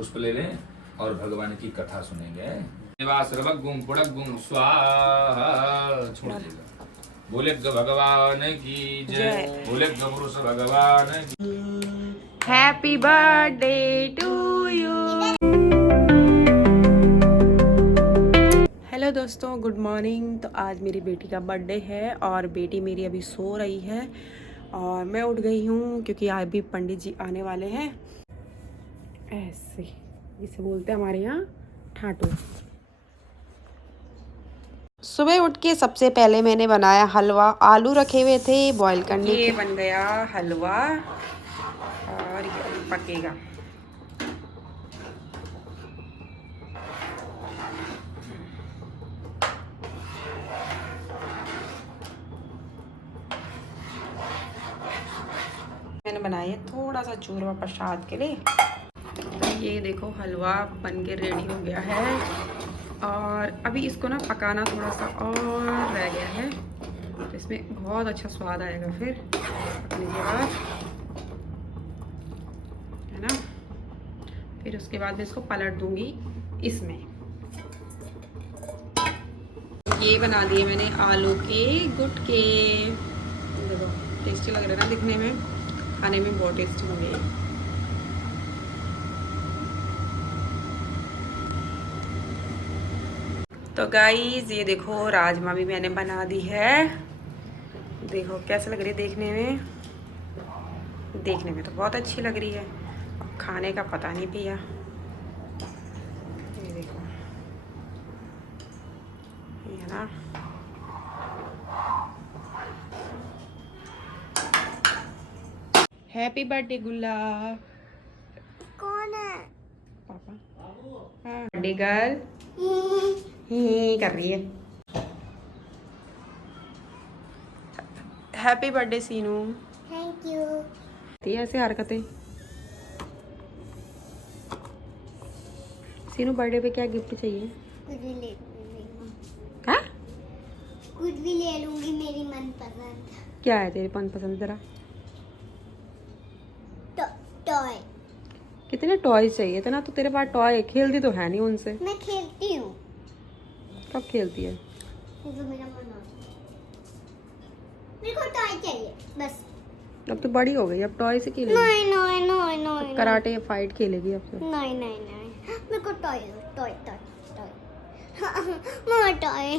पुष्प ले लें और भगवान की कथा सुनेंगे। सर्वगुम पुड़गुम स्वाहा छोड़ देगा। बोले भगवान की जय, बोले पुरुष भगवान की। Happy birthday to you. Hello दोस्तों, गुड मॉर्निंग। तो आज मेरी बेटी का बर्थडे है और बेटी मेरी अभी सो रही है और मैं उठ गई हूँ क्योंकि आज भी पंडित जी आने वाले हैं। ऐसे इसे बोलते हैं हमारे यहाँ ठाटू। सुबह उठ के सबसे पहले मैंने बनाया हलवा। आलू रखे हुए थे बॉईल करने के। ये बन गया हलवा और ये अभी पकेगा। मैंने बनाया थोड़ा सा चूरमा प्रसाद के लिए। तो ये देखो हलवा बन के रेडी हो गया है और अभी इसको ना पकाना थोड़ा सा और रह गया है। तो इसमें बहुत अच्छा स्वाद आएगा फिर पकने के बाद, है ना। फिर उसके बाद मैं इसको पलट दूंगी इसमें। ये बना दिए मैंने आलू के गुटके। देखो टेस्टी लग रहा है ना दिखने में, खाने में बहुत टेस्टी बने। तो गाइस ये देखो राजमा भी मैंने बना दी है। देखो कैसे लग रही है देखने में। देखने में तो बहुत अच्छी लग रही है, खाने का पता नहीं भैया। ये देखो ये ना। हैप्पी बर्थडे गुल्ला। कौन है? पापा। हाँ बर्थडे गर्ल ही कर रही है। Happy birthday Seenu. Thank you. ऐसे हरकतें। सीनू बर्थडे पे क्या गिफ्ट चाहिए? कुछ भी ले लूंगी। हाँ कुछ भी ले लूंगी मेरी मनपसंद। क्या है तेरी मनपसंद जरा? टॉय। कितने टॉयज चाहिए? इतना तो तेरे पास टॉय खेलती तो है नहीं उनसे। मैं खेलती हूँ। कब खेलती है? जो मेरा मन हो। मेरे को टॉय चाहिए बस। अब तो बड़ी हो गई, अब टॉय से खेलेगी। नहीं नहीं नहीं नहीं कराटे या फाइट खेलेगी अब से। नहीं नहीं नहीं मेरे को टॉय टॉय टॉय टॉय मम्मा टॉय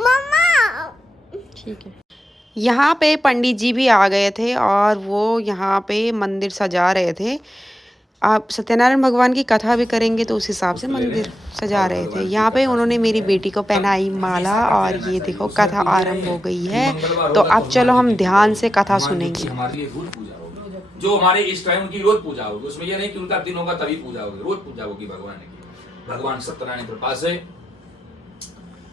मम्मा। ठीक है। यहाँ पे पंडित जी भी आ गए थे और वो यहाँ पे मंदिर सजा रहे थे। आप सत्यनारायण भगवान की कथा भी करेंगे तो उस हिसाब से मंदिर सजा रहे थे। यहाँ पे उन्होंने मेरी बेटी को पहनाई माला और ये देखो कथा आरंभ हो गई है। तो अब चलो हम ध्यान से कथा सुनेंगे। जो हमारे इष्ट है उनकी रोज पूजा होगी। उसमें यह नहीं कि उनका दिन होगा तभी पूजा होगी, रोज पूजा होगी भगवान की। भगवान सत्यनारायण की कृपा से,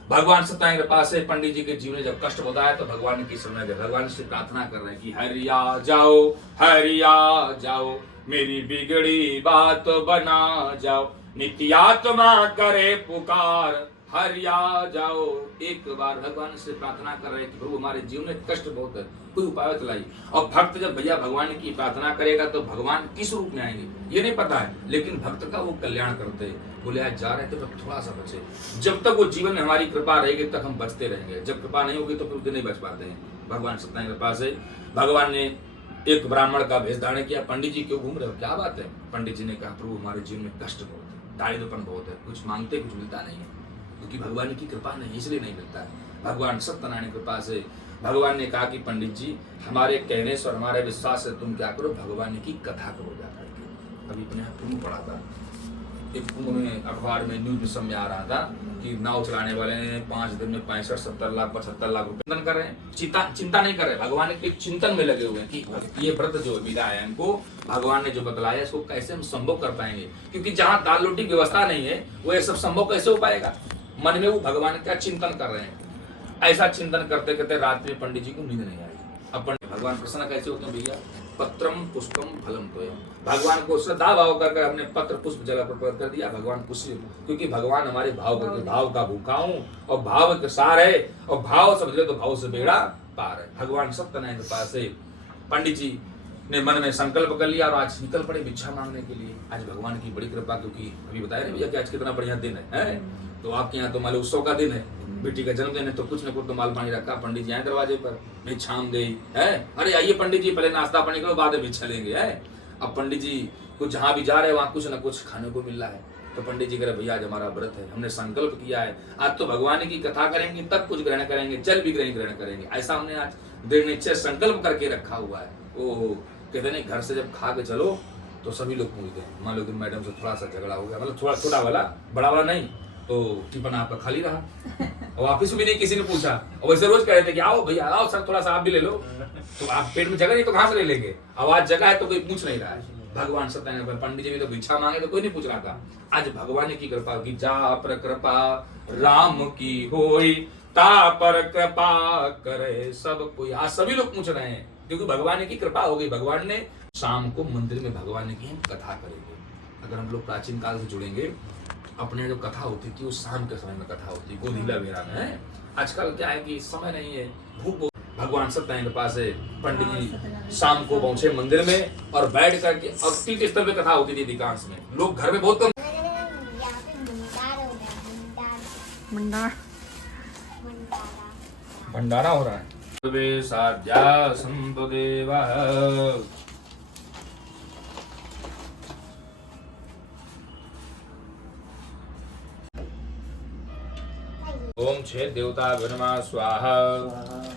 भगवान सत्यनारायण की कृपा से पंडित जी के जीवन में जब कष्ट होता है तो भगवान की शरण में भगवान से प्रार्थना कर रहे हैं कि हरिया जाओ, हरिया जाओ, मेरी बिगड़ी बात बना जाओ, नित्यात्मा करे पुकार, हरिया जाओ। एक बार भगवान से प्रार्थना कर रहे हैं कि प्रभु हमारे जीवन में कष्ट बहुत है, कोई उपाय चलाई। और भक्त जब भैया भगवान की प्रार्थना करेगा तो भगवान किस रूप में आएंगे ये नहीं पता है, लेकिन भक्त का वो कल्याण करते हैं। बोले आज जा रहे थे तो थोड़ा सा बचे। जब तक वो जीवन में हमारी कृपा रहेगी तब हम बचते रहेंगे, जब कृपा नहीं होगी तो फिर नहीं बच पाते हैं। भगवान सत्यनारायण की कृपा से भगवान ने एक ब्राह्मण का भेष धारण किया। पंडित जी क्यों घूम रहे हो, क्या बात है? पंडित जी ने कहा प्रभु हमारे जीवन में कष्ट बहुत है, दारिद्रपन बहुत है, कुछ मांगते कुछ मिलता नहीं है, क्योंकि भगवान की कृपा नहीं, इसलिए नहीं मिलता है। भगवान सत्यनारायण की कृपा से भगवान ने कहा कि पंडित जी हमारे कहने से और हमारे विश्वास से तुम क्या करो, भगवान की कथा करो जाकर के। अभी अपने कुंभ पढ़ा था, एक कुंभ में अखबार में न्यूज में समय आ रहा था कि नाव चलाने वाले ने 5 दिन में 65-70 लाख 75 लाख रुपए चिंतन कर रहे हैं। चिंता नहीं कर रहे, भगवान के चिंतन में लगे हुए हैं कि ये व्रत जो विदा है इनको भगवान ने जो बतलाया इसको कैसे हम संभव कर पाएंगे, क्योंकि जहाँ दाल रोटी की व्यवस्था नहीं है वो ये सब संभव कैसे हो पाएगा। मन में वो भगवान का चिंतन कर रहे हैं। ऐसा चिंतन करते करते रात में पंडित जी को नींद नहीं आई। अब भगवान प्रसन्न कैसे होते हैं भैया? पत्रम पुष्पम फलम तोयम। भगवान को श्रद्धा भाव कर हमने पत्र पुष्प जगह पर कर दिया, भगवान खुशी, क्योंकि भगवान हमारे भाव का भूखा हूँ और भाव के सार है, और भाव समझ ले तो भाव से बेड़ा पार है। भगवान सत्यनारायण के पास से पंडित जी ने मन में संकल्प कर लिया और आज निकल पड़े भिक्षा मांगने के लिए। आज भगवान की बड़ी कृपा, क्योंकि अभी बताया ना भैया कि आज कितना बढ़िया दिन है? तो आपके यहाँ तो मान लो उत्सव का दिन है, बेटी का जन्मदिन है, तो कुछ न कुछ तो माल पानी रखा, पंडित जी आए दरवाजे पर, भिक्षाम गई है। अरे आइए पंडित जी, पहले नाश्ता पानी करो, बाद में भिक्षा लेंगे है। अब पंडित जी कुछ जहाँ भी जा रहे हैं वहाँ कुछ न कुछ खाने को मिल रहा है, तो पंडित जी कह रहे भैया आज हमारा व्रत है, हमने संकल्प किया है, आज तो भगवान की कथा करेंगे, तब कुछ ग्रहण करेंगे, जल भी ग्रहण करेंगे। ऐसा हमने आज दृढ़ निश्चय संकल्प करके रखा हुआ है। ओ कहते नहीं, घर से जब खा के चलो तो सभी लोग पूछते हैं। मान लो कि मैडम से थोड़ा सा झगड़ा हो गया, मतलब थोड़ा छोटा वाला, बड़ा वाला नहीं, तो टिफिन आपका खाली रहा और ऑफिस में नहीं किसी ने पूछा, और वैसे रोज कह रहे थे कि आओ भैया आओ सर, थोड़ा सा आप भी ले लो, तो आप पेट में जगह नहीं तो कहाँ से ले लेंगे। अब आज जगह है तो कोई पूछ नहीं रहा है। भगवान सत्यानारायण पर पंडित जी भी तो भिक्षा मांगे तो कोई नहीं पूछ रहा था। आज भगवान की कृपा की, जा पर कृपा राम की होई, ता पर कृपा करे सब कोई। आज सभी लोग पूछ रहे हैं क्योंकि भगवान की कृपा हो गई। भगवान ने शाम को मंदिर में भगवान की हम कथा करेंगे। अगर हम लोग प्राचीन काल से जुड़ेंगे, अपने जो कथा होती थी वो शाम के समय में कथा होती, गोधीला बेरा में है। आजकल क्या है कि समय नहीं है, भूख। भगवान सत्यानारायण के पास है, पंडित जी शाम को पहुंचे मंदिर में और बैठ करके, और तीर्थ स्थल पे कथा होती थी अधिकांश में, लोग घर में बहुत कम। भंडारा हो रहा है। सर्वे साध्या संतो देवः। ओम क्षेत्र देवता नमः स्वाहा,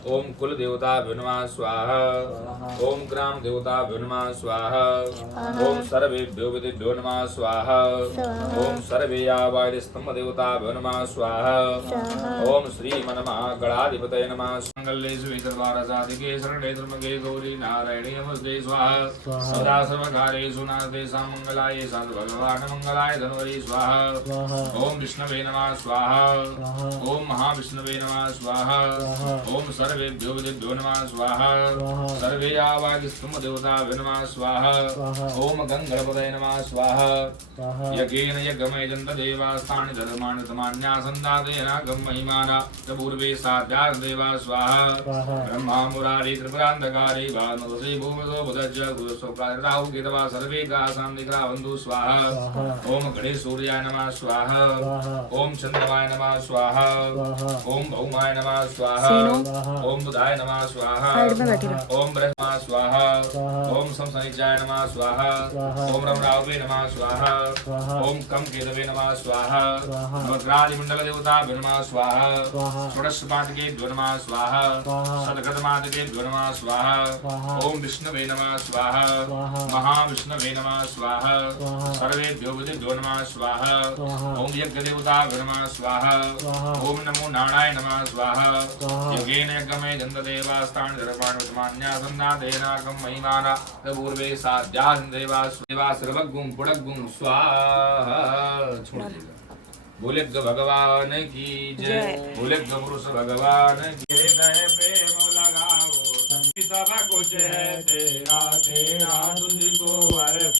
ओम कुल देवता नमः स्वाहा, ओम ग्राम देवता नमः स्वाहा, ओम सर्वेभ्यो विदिभ्यो नमः स्वाहा, ओम सर्वे आवाय स्तंभ देवता नमः स्वाहा, ओम श्री मनमहागणाधिपतये नमः। मंगलेषु दरबारसादिके शरणे त्र्यंबके गौरी नारायणी नमस्ते स्वाहा। सदा सर्वकार्येषु नास्ते मंगलाय साधु भगवान मंगलाय धन्वरी स्वाहा। ओम विष्णवे नमः स्वाहा, ओम महाविष्णवे नमः स्वाहा, ओम सर्वेभ्यो विदिभ्यो नमः स्वाहा, सर्वे आवाग स्तुम देवता नमः स्वाहा, ओम गंगणपतये नमः स्वाहा। यज्ञेन यज्ञमय जन्त देवास्तानि धर्माणि समान्यासन्दातेन गम महिमाना पूर्वे साध्या देवा स्वाहा। ब्रह्मा मुरारी त्रिपुरान्धकारी भानुसे भूमसो बुधज्ज गुरुसोकाराहु केतवा सर्वे गासां निग्रहवन्तु स्वाहा। ओम गणेश सूर्याय नमः स्वाहा, ओम चंद्रमाय नमः स्वाहा, ओम भौमाय नमः स्वाहा, ओम बुधाय नमः स्वाहा, ओम ब्रह्मा स्वाहा, ओम शमशनिजाय नमः स्वाहा, ओम रमरावे नमः स्वाहा, ओम कम केतवे नमः स्वाहा, नवग्रह मंडल देवता नमः स्वाहा, षोडश पाटके नमः स्वाहा, सदगतमादके नमः स्वाहा, ओम विष्णवे नमः स्वाहा, महाविष्णवे नमः स्वाहा, सर्वेभ्यो विदिभ्यो नमः स्वाहा, ओम यज्ञ देवता नमः स्वाहा, ओम नमो नाराय नमः स्वाहा। योगेन यज्ञमय दन्तदेवास्तानि धर्माणुमान्यासन्नादेनाकं महिमाना पूर्वे साध्या देवा सर्वगुं पुडगुं स्वाहा। छोड़ देगा। बोले भगवान की जय, बोले पुरुष भगवान की जय। प्रेम लगाओ सब कुछ है तेरा, तेरा तुझको हर।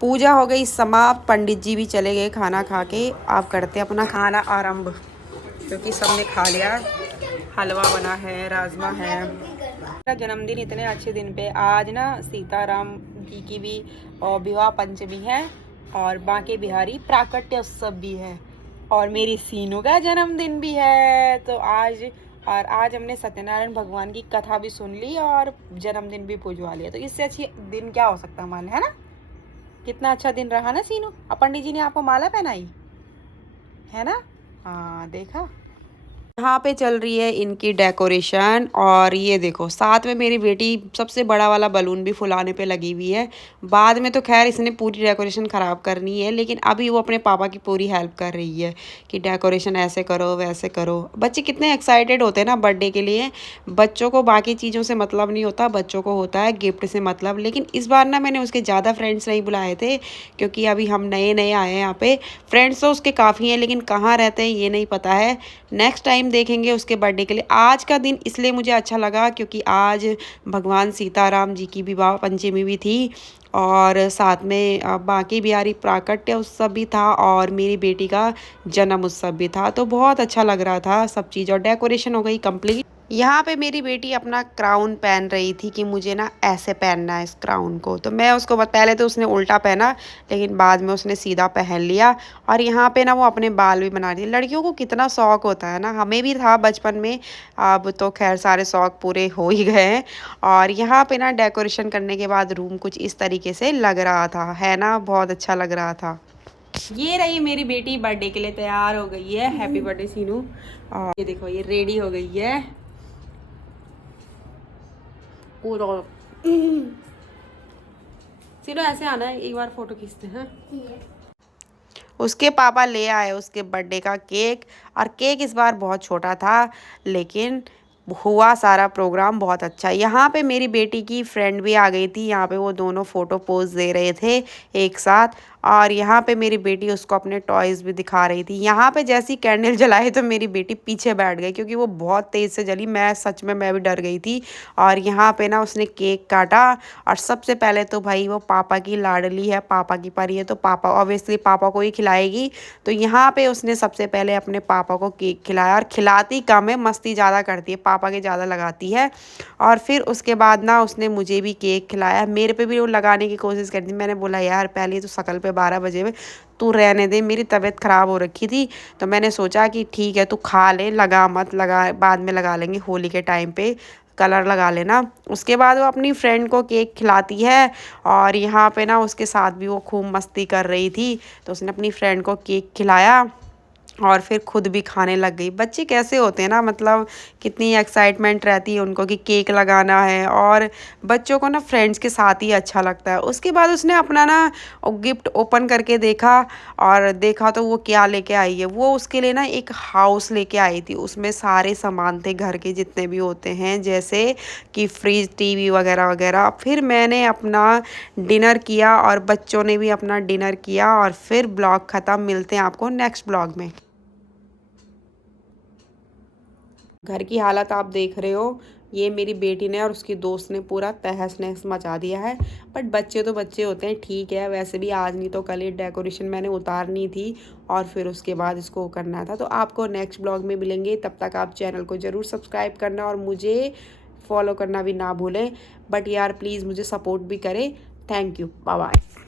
पूजा हो गई समाप्त, पंडित जी भी चले गए खाना खा के। आप करते अपना खाना आरंभ, क्योंकि सबने खा लिया। हलवा बना है, राजमा है। मेरा जन्मदिन इतने अच्छे दिन पे, आज ना सीताराम जी की भी और विवाह पंचमी है और बांके बिहारी प्राकट्य उत्सव भी है और मेरी सीनू का जन्मदिन भी है। तो आज हमने सत्यनारायण भगवान की कथा भी सुन ली और जन्मदिन भी पूजवा लिया। तो इससे अच्छी दिन क्या हो सकता हमारे, है ना? कितना अच्छा दिन रहा ना सीनू। अब पंडित जी ने आपको माला पहनाई है ना? हाँ देखा। यहाँ पे चल रही है इनकी डेकोरेशन और ये देखो साथ में मेरी बेटी सबसे बड़ा वाला बलून भी फुलाने पे लगी हुई है। बाद में तो खैर इसने पूरी डेकोरेशन ख़राब करनी है, लेकिन अभी वो अपने पापा की पूरी हेल्प कर रही है कि डेकोरेशन ऐसे करो वैसे करो। बच्चे कितने एक्साइटेड होते हैं ना बर्थडे के लिए। बच्चों को बाकी चीज़ों से मतलब नहीं होता, बच्चों को होता है गिफ्ट से मतलब। लेकिन इस बार ना मैंने उसके ज़्यादा फ्रेंड्स नहीं बुलाए थे, क्योंकि अभी हम नए नए आए हैं यहाँ पे। फ्रेंड्स तो उसके काफ़ी हैं, लेकिन कहाँ रहते हैं ये नहीं पता है। नेक्स्ट टाइम देखेंगे उसके बर्थडे के लिए। आज का दिन इसलिए मुझे अच्छा लगा क्योंकि आज भगवान सीताराम जी की विवाह पंचमी भी थी और साथ में बांके बिहारी प्राकट्य उत्सव भी था और मेरी बेटी का जन्म उत्सव भी था। तो बहुत अच्छा लग रहा था सब चीज़ और डेकोरेशन हो गई कंप्लीट। यहाँ पे मेरी बेटी अपना क्राउन पहन रही थी कि मुझे ना ऐसे पहनना है इस क्राउन को। तो मैं उसको पहले तो उसने उल्टा पहना, लेकिन बाद में उसने सीधा पहन लिया। और यहाँ पे ना वो अपने बाल भी बना रही है। लड़कियों को कितना शौक होता है ना, हमें भी था बचपन में। अब तो खैर सारे शौक पूरे हो ही गए हैं। और यहाँ पे ना डेकोरेशन करने के बाद रूम कुछ इस तरीके से लग रहा था, है ना, बहुत अच्छा लग रहा था। ये रही मेरी बेटी बर्थडे के लिए तैयार हो गई है। हैप्पी बर्थडे सीनू। और ये देखो ये रेडी हो गई है पूरा। सीनू ऐसे आना है, एक बार फोटो खींचते हैं। उसके पापा ले आए उसके बर्थडे का केक। और केक इस बार बहुत छोटा था, लेकिन हुआ सारा प्रोग्राम बहुत अच्छा। यहाँ पे मेरी बेटी की फ्रेंड भी आ गई थी। यहाँ पे वो दोनों फ़ोटो पोज दे रहे थे एक साथ। और यहाँ पे मेरी बेटी उसको अपने टॉयज़ भी दिखा रही थी। यहाँ पे जैसी कैंडल जलाई तो मेरी बेटी पीछे बैठ गई, क्योंकि वो बहुत तेज़ से जली। मैं भी डर गई थी। और यहाँ पे ना उसने केक काटा। और सबसे पहले तो भाई वो पापा की लाडली है, पापा की परी है, तो पापा ऑब्वियसली पापा को ही खिलाएगी। तो यहाँ पे उसने सबसे पहले अपने पापा को केक खिलाया। और खिलाती कम है, मस्ती ज़्यादा करती है, पापा के ज़्यादा लगाती है। और फिर उसके बाद ना उसने मुझे भी केक खिलाया। मेरे पे भी वो लगाने की कोशिश करती। मैंने बोला यार पहले तो शकल पे 12 बजे में तू रहने दे, मेरी तबीयत ख़राब हो रखी थी। तो मैंने सोचा कि ठीक है तू खा ले, लगा मत, लगा बाद में लगा लेंगे, होली के टाइम पे कलर लगा लेना। उसके बाद वो अपनी फ्रेंड को केक खिलाती है। और यहाँ पे ना उसके साथ भी वो खूब मस्ती कर रही थी। तो उसने अपनी फ्रेंड को केक खिलाया और फिर खुद भी खाने लग गई। बच्चे कैसे होते हैं ना, मतलब कितनी एक्साइटमेंट रहती है उनको कि केक लगाना है। और बच्चों को ना फ्रेंड्स के साथ ही अच्छा लगता है। उसके बाद उसने अपना ना गिफ्ट ओपन करके देखा। और देखा तो वो क्या लेके आई है, वो उसके लिए ना एक हाउस लेके आई थी। उसमें सारे सामान थे घर के जितने भी होते हैं, जैसे कि फ्रिज, टीवी वगैरह वगैरह। फिर मैंने अपना डिनर किया और बच्चों ने भी अपना डिनर किया। और फिर ब्लॉग ख़त्म। मिलते हैं आपको नेक्स्ट ब्लॉग में। घर की हालत आप देख रहे हो, ये मेरी बेटी ने और उसकी दोस्त ने पूरा तहस नहस मचा दिया है। बट बच्चे तो बच्चे होते हैं, ठीक है। वैसे भी आज नहीं तो कल ही डेकोरेशन मैंने उतारनी थी और फिर उसके बाद इसको करना था। तो आपको नेक्स्ट ब्लॉग में मिलेंगे। तब तक आप चैनल को ज़रूर सब्सक्राइब करना और मुझे फॉलो करना भी ना भूलें। बट यार प्लीज़ मुझे सपोर्ट भी करें। Thank you, bye bye.